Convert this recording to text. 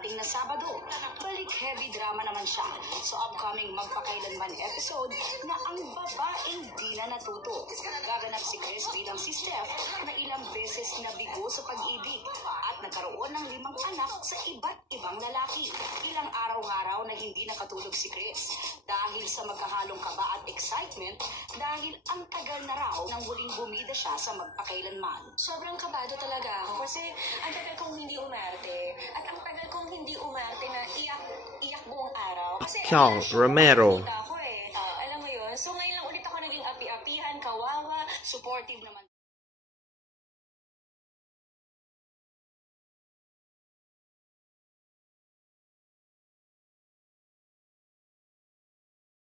darating na Sabado. Balik heavy drama naman siya sa upcoming Magpakailanman episode na ang babaeng di na natuto. Gaganap si Chris bilang si Steph na ilang beses nabigo sa pag-ibig at nagkaroon ng 5 anak sa iba't ibang lalaki. Ilang araw-araw na hindi nakatulog si Chris dahil sa magkahalong kaba at excitement dahil ang tagal na raw nang huling bumida siya sa Magpakailanman. Sobrang kabado talaga ako kasi ang tagal kong hindi umarte at ang tagal kong hindi umarte na iyak buong araw. Kasi Kyung Romero. nakita